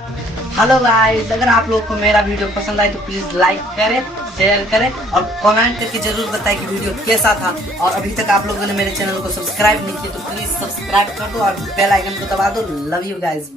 Hello guys, अगर आप लोग को मेरा वीडियो पसंद आए तो प्लीज लाइक करें, शेयर करें और कमेंट करके जरूर बताएं कि वीडियो कैसा था। और अभी तक आप लोगों ने मेरे चैनल को सब्सक्राइब नहीं किया तो प्लीज सब्सक्राइब कर दो और बेल आइकन को दबा दो। Love you guys.